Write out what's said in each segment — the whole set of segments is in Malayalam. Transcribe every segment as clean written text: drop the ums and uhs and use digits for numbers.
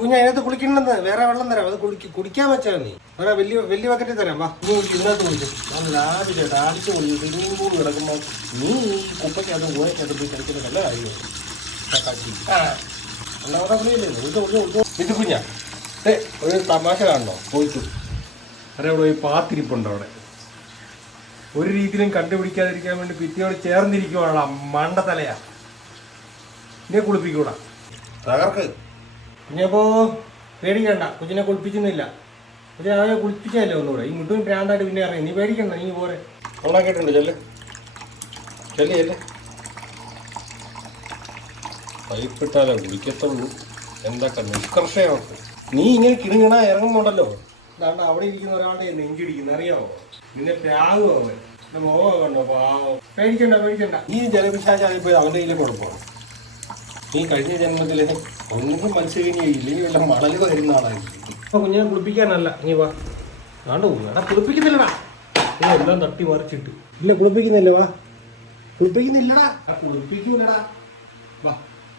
കുഞ്ഞ് അതിനകത്ത് കുളിക്കണമെന്ന് വേറെ വെള്ളം തരാം. അത് കുടിക്കാൻ വെച്ചാൽ നീ വേറെ വലിയ ബക്കറ്റിൽ തരാം. വാ ഇതിനകത്ത് കുളിക്കും. രാവിലെ അടിച്ചു കുളിക്കും. സ്വിമ്മിംഗ് പൂൾ കിടക്കുമ്പോൾ നീ ഈ കുപ്പയ്ക്കകത്ത് ഗോയക്കകത്ത് പോയി കളിക്കുന്ന നല്ല കാര്യമാണ്. അവിടെ കുളിയല്ലേ ഇത് കുഞ്ഞാ ഒരു തമാശ കാണണോ? പോയിട്ടു അതെ അവിടെ ഒരു പാത്തിരിപ്പുണ്ട്. അവിടെ ഒരു രീതിയിലും കണ്ടുപിടിക്കാതിരിക്കാൻ വേണ്ടി ഭിത്തിയോട് ചേർന്നിരിക്കുവാണോ മണ്ടത്തലയാ. ഇന്നെ കുളിപ്പിക്കൂടാ തകർക്ക്. കുഞ്ഞപ്പോ പേടിക്കണ്ട, കൊച്ചിനെ കുളിപ്പിക്കുന്നില്ല. പക്ഷെ അവനെ കുളിപ്പിച്ചല്ലേ ഒന്നുകൂടെ. ഈ മുട്ടും പ്രാന്തായിട്ട് പിന്നെ ഇറങ്ങി. നീ പേടിക്കണ്ട, നീ പോരെ. ഓണാക്കിയിട്ടുണ്ട്. ചെല്ല് ചെല്ല് ചെല്ല്. പൈപ്പിട്ടാലോ കുളിക്കത്തുള്ളൂ. എന്തൊക്കെ നിഷ്കർഷയൊക്കെ. നീ ഇങ്ങനെ കിണുകിണ ഇറങ്ങുന്നുണ്ടല്ലോ. അതാണ്ട് അവിടെ ഇരിക്കുന്ന ഒരാളുടെ നെഞ്ചിടിക്കുന്നു, അറിയാമോ? നിന്നെ പ്രാഗോ അവൻ. മോഹ കണ്ടോ പാവം. പേടിക്കണ്ട. ഈ ജലപിശാചായിപ്പോയി അവൻ്റെ കയ്യിലേക്ക് കൊടുക്കണം. നീ കഴിഞ്ഞ ജന്മത്തില് ഒന്നും മത്സ്യകന്യോ ഇല്ലെങ്കിൽ വല്ല മണൽ വരുന്ന ആളായിരിക്കും. അപ്പൊ കുഞ്ഞിനെ കുളിപ്പിക്കാനല്ല. നീ വാ. ആണ്ട് എടാ കുളിപ്പിക്കുന്നില്ലടാ. നീ എല്ലാം തട്ടി മറിച്ചിട്ട്. ഇല്ല കുളിപ്പിക്കുന്നില്ല. വാ കുളിപ്പിക്കുന്നില്ലടാ. കുളിപ്പിക്കൂലടാ. വാ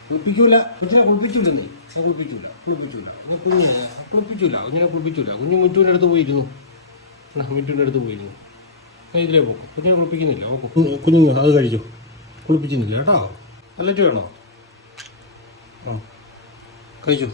കുളിപ്പിക്കൂല. കൊച്ചിനെ കുളിപ്പിച്ചൂല. നീ കുളിപ്പിച്ചൂല. നീ കുളിപ്പിച്ചൂല. കുഞ്ഞിനെ കുളിപ്പിച്ചൂല. കുഞ്ഞ് മുറ്റൂൻ്റെ അടുത്ത് പോയിരുന്നു. മുറ്റൂൻ്റെ അടുത്ത് പോയിരുന്നു. ഇതിലേ പോക്കും. കുഞ്ഞിനെ കുളിപ്പിക്കുന്നില്ല. കുഞ്ഞു അത് കഴിച്ചു. കുളിപ്പിക്കുന്നില്ല കേട്ടോ. നല്ലറ്റ് വേണോ? കഴിച്ചു.